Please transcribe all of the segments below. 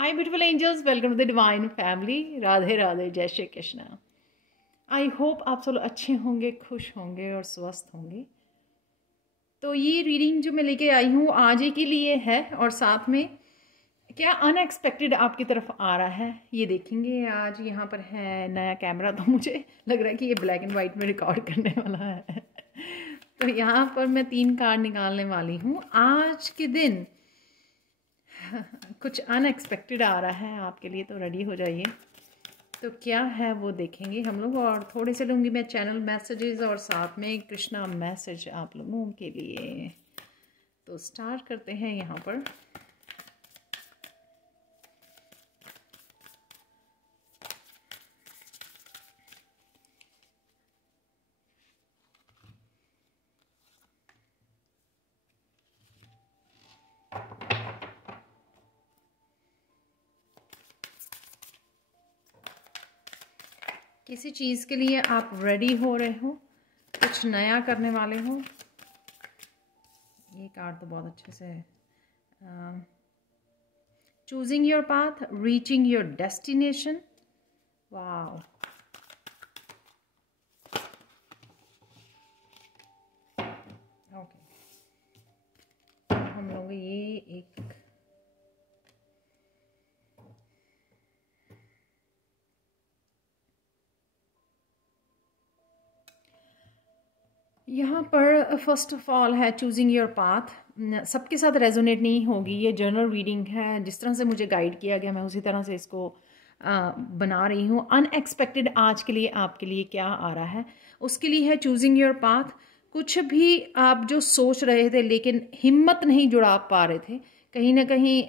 Hi beautiful angels, welcome to the divine family. Radhe Radhe, जय Shri Krishna. I hope आप सब लोग अच्छे होंगे, खुश होंगे और स्वस्थ होंगे। तो ये रीडिंग जो मैं लेके आई हूँ आज ही के लिए है और साथ में क्या अनएक्सपेक्टेड आपकी तरफ आ रहा है ये देखेंगे। आज यहाँ पर है नया कैमरा, तो मुझे लग रहा है कि ये ब्लैक एंड वाइट में रिकॉर्ड करने वाला है। तो यहाँ पर मैं 3 कार्ड निकालने वाली हूँ आज के दिन। कुछ अनएक्सपेक्टेड आ रहा है आपके लिए, तो रेडी हो जाइए। तो क्या है वो देखेंगे हम लोग, और थोड़े से लूँगी मैं चैनल मैसेजेस और साथ में कृष्णा मैसेज आप लोगों के लिए। तो स्टार्ट करते हैं यहाँ पर। किसी चीज़ के लिए आप रेडी हो रहे हो, कुछ नया करने वाले हो। ये कार्ड तो बहुत अच्छे से है। Choosing your path, reaching your destination. Wow, okay. हम लोग ये एक यहाँ पर फर्स्ट ऑफ ऑल है चूजिंग योर पाथ। सबके साथ रेजोनेट नहीं होगी, ये जर्नल रीडिंग है। जिस तरह से मुझे गाइड किया गया मैं उसी तरह से इसको बना रही हूँ। अनएक्सपेक्टेड आज के लिए आपके लिए क्या आ रहा है उसके लिए है चूजिंग योर पाथ। कुछ भी आप जो सोच रहे थे लेकिन हिम्मत नहीं जुड़ा पा रहे थे, कहीं ना कहीं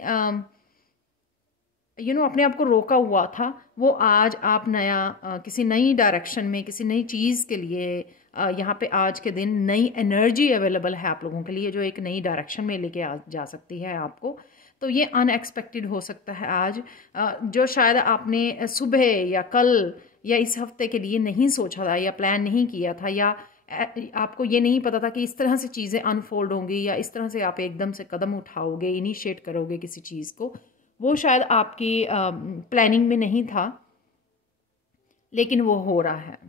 अपने आप को रोका हुआ था, वो आज आप नया किसी नई डायरेक्शन में, किसी नई चीज़ के लिए यहाँ पे आज के दिन नई एनर्जी अवेलेबल है आप लोगों के लिए, जो एक नई डायरेक्शन में लेके जा सकती है आपको। तो ये अनएक्सपेक्टेड हो सकता है आज, जो शायद आपने सुबह या कल या इस हफ्ते के लिए नहीं सोचा था या प्लान नहीं किया था, या आपको ये नहीं पता था कि इस तरह से चीज़ें अनफोल्ड होंगी या इस तरह से आप एकदम से कदम उठाओगे, इनिशिएट करोगे किसी चीज़ को। वो शायद आपकी प्लानिंग में नहीं था, लेकिन वो हो रहा है।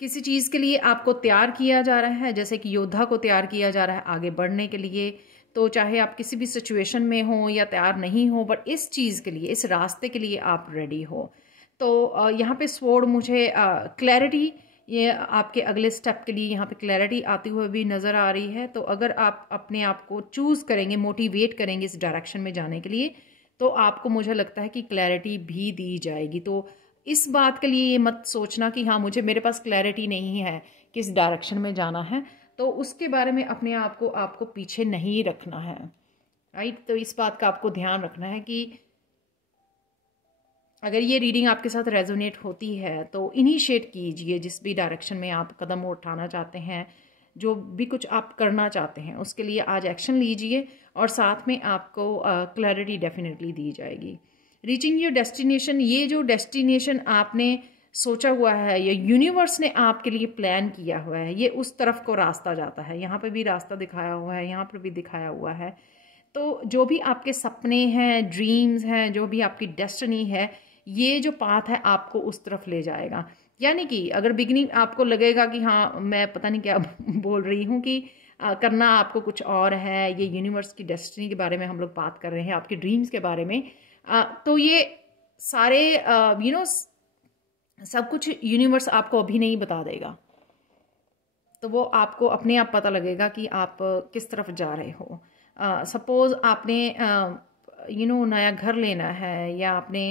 किसी चीज़ के लिए आपको तैयार किया जा रहा है, जैसे कि योद्धा को तैयार किया जा रहा है आगे बढ़ने के लिए। तो चाहे आप किसी भी सिचुएशन में हो या तैयार नहीं हो, बट इस चीज़ के लिए, इस रास्ते के लिए आप रेडी हो। तो यहाँ पे स्वॉर्ड मुझे क्लैरिटी, ये आपके अगले स्टेप के लिए यहाँ पे क्लैरिटी आती हुई भी नज़र आ रही है। तो अगर आप अपने आप को चूज़ करेंगे, मोटिवेट करेंगे इस डायरेक्शन में जाने के लिए, तो आपको मुझे लगता है कि क्लैरिटी भी दी जाएगी। तो इस बात के लिए ये मत सोचना कि हाँ मुझे, मेरे पास क्लैरिटी नहीं है किस डायरेक्शन में जाना है, तो उसके बारे में अपने आप को आपको पीछे नहीं रखना है, राइट। तो इस बात का आपको ध्यान रखना है कि अगर ये रीडिंग आपके साथ रेजोनेट होती है तो इनिशिएट कीजिए जिस भी डायरेक्शन में आप कदम उठाना चाहते हैं, जो भी कुछ आप करना चाहते हैं उसके लिए आज एक्शन लीजिए, और साथ में आपको क्लैरिटी डेफिनेटली दी जाएगी। रीचिंग योर डेस्टिनेशन, ये जो डेस्टिनेशन आपने सोचा हुआ है, ये यूनिवर्स ने आपके लिए प्लान किया हुआ है, ये उस तरफ को रास्ता जाता है। यहाँ पे भी रास्ता दिखाया हुआ है, यहाँ पर भी दिखाया हुआ है। तो जो भी आपके सपने हैं, ड्रीम्स हैं, जो भी आपकी डेस्टिनी है, ये जो पाथ है आपको उस तरफ ले जाएगा। यानी कि अगर बिगिनिंग आपको लगेगा कि हाँ मैं पता नहीं क्या बोल रही हूँ कि करना आपको कुछ और है, ये यूनिवर्स की डेस्टिनी के बारे में हम लोग बात कर रहे हैं, आपके ड्रीम्स के बारे में, तो ये सारे सब कुछ यूनिवर्स आपको अभी नहीं बता देगा। तो वो आपको अपने आप पता लगेगा कि आप किस तरफ जा रहे हो। सपोज आपने नया घर लेना है, या आपने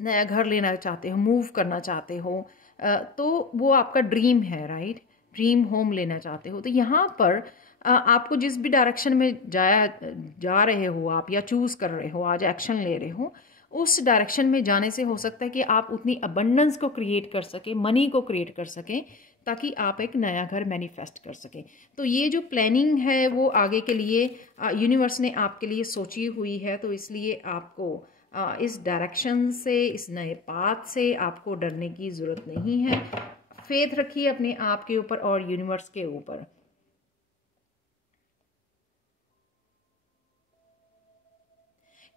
नया घर लेना चाहते हो, मूव करना चाहते हो, तो वो आपका ड्रीम है, राइट। ड्रीम होम लेना चाहते हो, तो यहाँ पर आपको जिस भी डायरेक्शन में जा रहे हो आप, या चूज़ कर रहे हो, आज एक्शन ले रहे हो, उस डायरेक्शन में जाने से हो सकता है कि आप उतनी अबंडेंस को क्रिएट कर सकें, मनी को क्रिएट कर सकें, ताकि आप एक नया घर मैनिफेस्ट कर सकें। तो ये जो प्लानिंग है वो आगे के लिए यूनिवर्स ने आपके लिए सोची हुई है। तो इसलिए आपको इस डायरेक्शन से, इस नए पाथ से आपको डरने की ज़रूरत नहीं है। फेथ रखिए अपने आप के ऊपर और यूनिवर्स के ऊपर।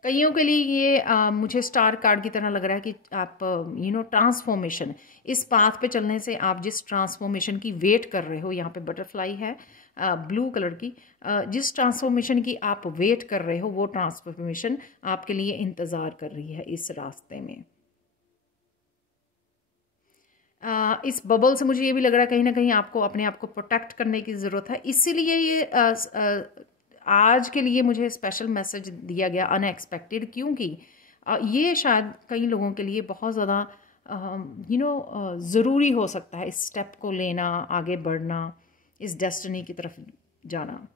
कईयों के लिए ये मुझे स्टार कार्ड की तरह लग रहा है कि आप ट्रांसफॉर्मेशन, इस पाथ पे चलने से आप जिस ट्रांसफॉर्मेशन की वेट कर रहे हो, यहाँ पे बटरफ्लाई है ब्लू कलर की, जिस ट्रांसफॉर्मेशन की आप वेट कर रहे हो वो ट्रांसफॉर्मेशन आपके लिए इंतज़ार कर रही है इस रास्ते में। इस बबल से मुझे ये भी लग रहा है कहीं ना कहीं आपको अपने आप को प्रोटेक्ट करने की ज़रूरत है, इसीलिए ये आज के लिए मुझे स्पेशल मैसेज दिया गया अनएक्सपेक्टेड, क्योंकि ये शायद कई लोगों के लिए बहुत ज़्यादा ज़रूरी हो सकता है इस स्टेप को लेना, आगे बढ़ना, इस डेस्टिनी की तरफ जाना।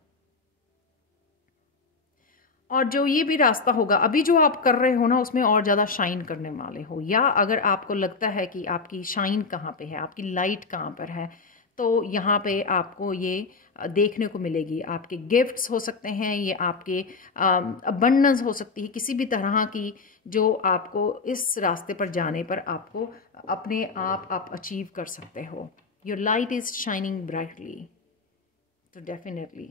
और जो ये भी रास्ता होगा अभी जो आप कर रहे हो ना, उसमें और ज़्यादा शाइन करने वाले हो, या अगर आपको लगता है कि आपकी शाइन कहाँ पे है, आपकी लाइट कहाँ पर है, तो यहाँ पे आपको ये देखने को मिलेगी। आपके गिफ्ट्स हो सकते हैं, ये आपके अबंडेंस हो सकती है, किसी भी तरह की जो आपको इस रास्ते पर जाने पर आपको अपने आप अचीव कर सकते हो। Your light is shining brightly, तो डेफिनेटली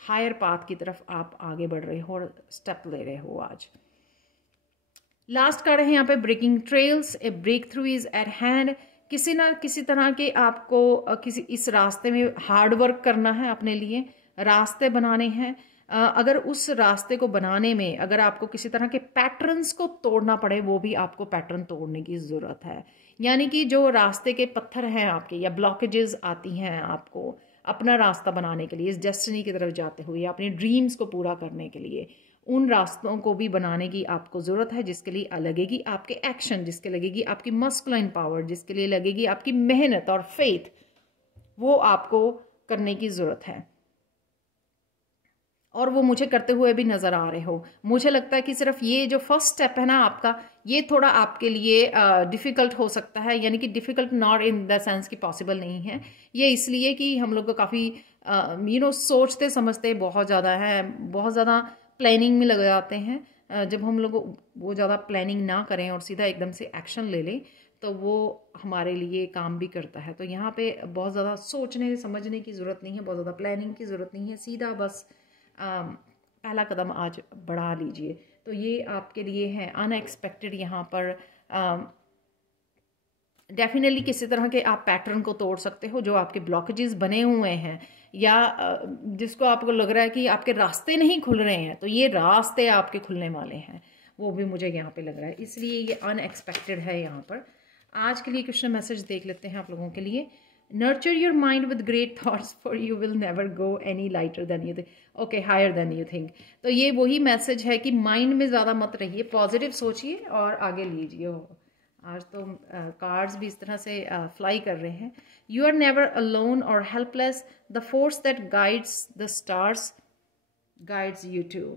हायर पाथ की तरफ आप आगे बढ़ रहे हो और स्टेप ले रहे हो। आज लास्ट कार्ड है यहाँ पे breaking trails, a breakthrough is at hand. किसी ना किसी तरह के आपको किसी इस रास्ते में हार्ड वर्क करना है, अपने लिए रास्ते बनाने हैं। अगर उस रास्ते को बनाने में अगर आपको किसी तरह के पैटर्न्स को तोड़ना पड़े, वो भी आपको पैटर्न तोड़ने की ज़रूरत है। यानी कि जो रास्ते के पत्थर हैं आपके, या ब्लॉकेजेस आती हैं आपको अपना रास्ता बनाने के लिए, इस डेस्टिनी की तरफ जाते हुए, या अपने ड्रीम्स को पूरा करने के लिए, उन रास्तों को भी बनाने की आपको ज़रूरत है, जिसके लिए लगेगी आपके एक्शन, जिसके लगेगी आपकी मस्कुलाइन पावर, जिसके लिए लगेगी आपकी मेहनत और फेथ, वो आपको करने की ज़रूरत है। और वो मुझे करते हुए भी नज़र आ रहे हो। मुझे लगता है कि सिर्फ ये जो फर्स्ट स्टेप है ना आपका, ये थोड़ा आपके लिए डिफ़िकल्ट हो सकता है, यानी कि difficult not in the sense कि पॉसिबल नहीं है। ये इसलिए कि हम लोग को काफ़ी सोचते समझते बहुत ज़्यादा है, बहुत ज़्यादा प्लानिंग में लग जाते हैं। जब हम लोग वो ज़्यादा प्लानिंग ना करें और सीधा एकदम से एक्शन ले लें, तो वो हमारे लिए काम भी करता है। तो यहाँ पे बहुत ज़्यादा सोचने समझने की ज़रूरत नहीं है, बहुत ज़्यादा प्लानिंग की ज़रूरत नहीं है, सीधा बस पहला कदम आज बढ़ा लीजिए। तो ये आपके लिए है अनएक्सपेक्टेड। यहाँ पर डेफिनेटली किसी तरह के आप पैटर्न को तोड़ सकते हो, जो आपके ब्लॉकेजेस बने हुए हैं, या जिसको आपको लग रहा है कि आपके रास्ते नहीं खुल रहे हैं, तो ये रास्ते आपके खुलने वाले हैं, वो भी मुझे यहाँ पे लग रहा है। इसलिए ये अनएक्सपेक्टेड है। यहाँ पर आज के लिए क्वेश्चन मैसेज देख लेते हैं आप लोगों के लिए। Nurture your mind with great thoughts, for you will never go any lighter than you think. Okay, higher than you think. तो ये वही मैसेज है कि माइंड में ज़्यादा मत रहिए, पॉजिटिव सोचिए और आगे लीजिए। आज तो कार्ड्स भी इस तरह से फ्लाई कर रहे हैं। You are never alone or helpless. The force that guides the stars guides you too.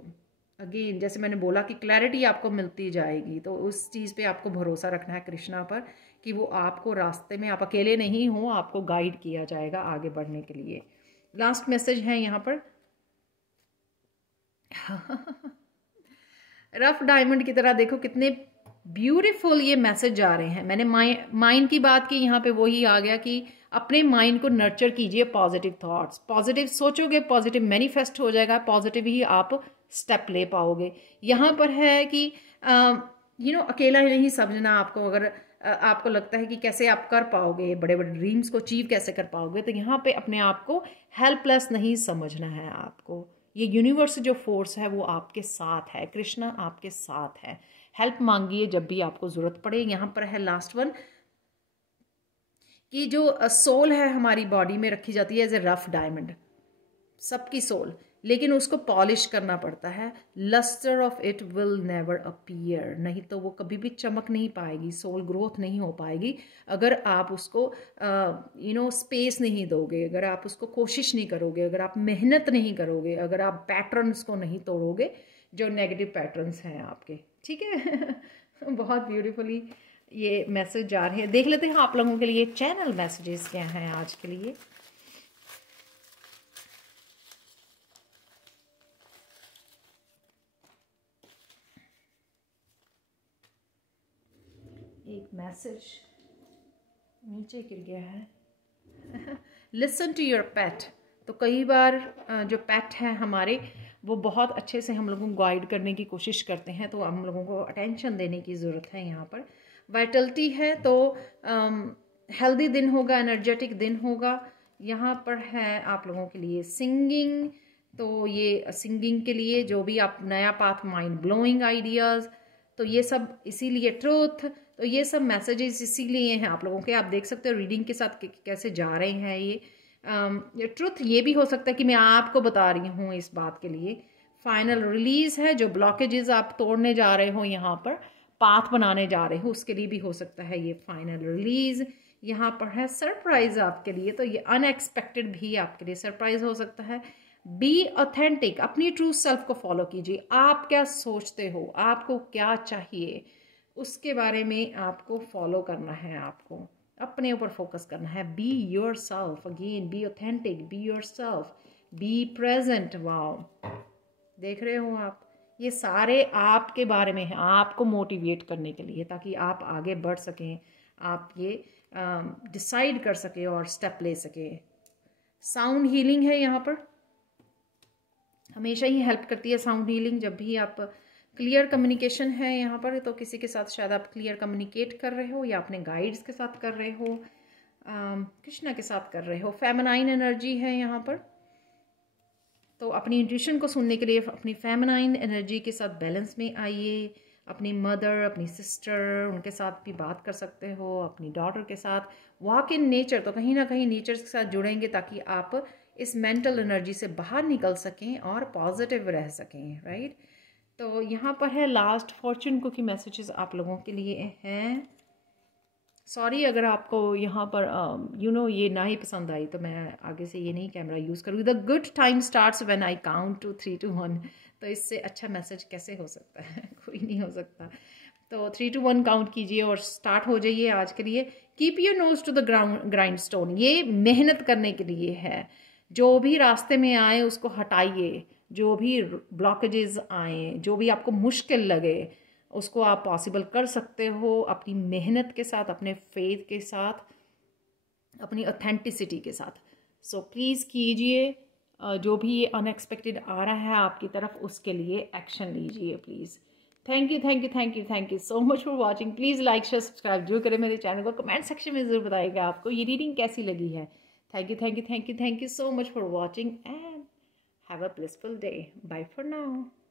Again जैसे मैंने बोला कि क्लैरिटी आपको मिलती जाएगी, तो उस चीज़ पे आपको भरोसा रखना है कृष्णा पर, कि वो आपको रास्ते में, आप अकेले नहीं हो, आपको गाइड किया जाएगा आगे बढ़ने के लिए। लास्ट मैसेज है यहाँ पर रफ डायमंड की तरह, देखो कितने ब्यूटीफुल ये मैसेज जा रहे हैं। मैंने माइंड की बात की, यहाँ पे वही आ गया कि अपने माइंड को नर्चर कीजिए, पॉजिटिव थॉट्स, पॉजिटिव सोचोगे, पॉजिटिव मैनिफेस्ट हो जाएगा, पॉजिटिव ही आप स्टेप ले पाओगे। यहाँ पर है कि अकेला ही नहीं समझना आपको। अगर आपको लगता है कि कैसे आप कर पाओगे, बड़े बड़े ड्रीम्स को अचीव कैसे कर पाओगे, तो यहाँ पे अपने आप को हेल्पलेस नहीं समझना है आपको। ये यूनिवर्स जो फोर्स है वो आपके साथ है, कृष्णा आपके साथ है। हेल्प मांगिए जब भी आपको ज़रूरत पड़े। यहाँ पर है लास्ट वन कि जो सोल है हमारी बॉडी में रखी जाती है एज ए रफ डायमंड, सबकी सोल, लेकिन उसको पॉलिश करना पड़ता है। Lustre of it will never appear, नहीं तो वो कभी भी चमक नहीं पाएगी, सोल ग्रोथ नहीं हो पाएगी अगर आप उसको स्पेस नहीं दोगे, अगर आप उसको कोशिश नहीं करोगे, अगर आप मेहनत नहीं करोगे, अगर आप पैटर्न्स को नहीं तोड़ोगे जो नेगेटिव पैटर्न्स हैं आपके। ठीक है बहुत ब्यूटीफुली ये मैसेज जा रहे हैं। देख लेते हैं आप लोगों के लिए चैनल मैसेजेस क्या हैं आज के लिए। एक मैसेज नीचे गिर गया है लिसन टू योर पेट। तो कई बार जो पेट हैं हमारे, वो बहुत अच्छे से हम लोगों को गाइड करने की कोशिश करते हैं, तो हम लोगों को अटेंशन देने की ज़रूरत है यहाँ पर। वाइटलिटी है तो हेल्दी दिन होगा, एनर्जेटिक दिन होगा। यहाँ पर है आप लोगों के लिए सिंगिंग, तो ये सिंगिंग के लिए जो भी आप नया पाथ, माइंड ब्लोइंग आइडियाज़, तो ये सब इसीलिए ट्रूथ, तो ये सब मैसेजेस इसीलिए हैं आप लोगों के। आप देख सकते हो रीडिंग के साथ कैसे जा रहे हैं ये ट्रुथ। ये भी हो सकता है कि मैं आपको बता रही हूँ इस बात के लिए। फाइनल रिलीज है, जो ब्लॉकेजेस आप तोड़ने जा रहे हो यहाँ पर, पाथ बनाने जा रहे हो, उसके लिए भी हो सकता है ये फाइनल रिलीज। यहाँ पर है सरप्राइज आपके लिए, तो ये अनएक्सपेक्टेड भी आपके लिए सरप्राइज हो सकता है। बी ऑथेंटिक, अपनी ट्रू सेल्फ को फॉलो कीजिए। आप क्या सोचते हो, आपको क्या चाहिए, उसके बारे में आपको फॉलो करना है, आपको अपने ऊपर फोकस करना है। Be your self, again be authentic, be your self, be present. Wow, देख रहे हो आप, ये सारे आपके बारे में हैं, आपको मोटिवेट करने के लिए, ताकि आप आगे बढ़ सकें, आप ये डिसाइड कर सके और स्टेप ले सके। साउंड हीलिंग है यहाँ पर, हमेशा ही हेल्प करती है साउंड हीलिंग। जब भी आप क्लियर कम्युनिकेशन है यहाँ पर, तो किसी के साथ शायद आप क्लियर कम्युनिकेट कर रहे हो, या अपने गाइड्स के साथ कर रहे हो, कृष्णा के साथ कर रहे हो। फेमिनाइन एनर्जी है यहाँ पर, तो अपनी इंट्यूशन को सुनने के लिए अपनी फेमिनाइन एनर्जी के साथ बैलेंस में आइए। अपनी मदर, अपनी सिस्टर, उनके साथ भी बात कर सकते हो, अपनी डॉटर के साथ। वॉक इन नेचर, तो कहीं ना कहीं नेचर के साथ जुड़ेंगे ताकि आप इस मेंटल एनर्जी से बाहर निकल सकें और पॉजिटिव रह सकें, राइट। तो यहाँ पर है लास्ट फॉर्चून कुकी मैसेजेस आप लोगों के लिए हैं। सॉरी अगर आपको यहाँ पर ये ना ही पसंद आई, तो मैं आगे से ये नहीं कैमरा यूज़ करूँगी। The good time starts when I count to 3 to 1, तो इससे अच्छा मैसेज कैसे हो सकता है कोई नहीं हो सकता। तो 3 to 1 काउंट कीजिए और स्टार्ट हो जाइए आज के लिए। Keep your nose to the grindstone, ये मेहनत करने के लिए है। जो भी रास्ते में आए उसको हटाइए, जो भी ब्लॉकेजेस आए, जो भी आपको मुश्किल लगे, उसको आप पॉसिबल कर सकते हो अपनी मेहनत के साथ, अपने फेथ के साथ, अपनी ऑथेंटिसिटी के साथ। सो प्लीज़ कीजिए, जो भी ये अनएक्सपेक्टेड आ रहा है आपकी तरफ, उसके लिए एक्शन लीजिए please. Thank you thank you thank you thank you so much for watching. Please like share subscribe जरूर करें मेरे चैनल को। कमेंट सेक्शन में ज़रूर बताइएगा आपको ये रीडिंग कैसी लगी है। Thank you thank you thank you thank you so much for watching and have a blissful day. Bye for now.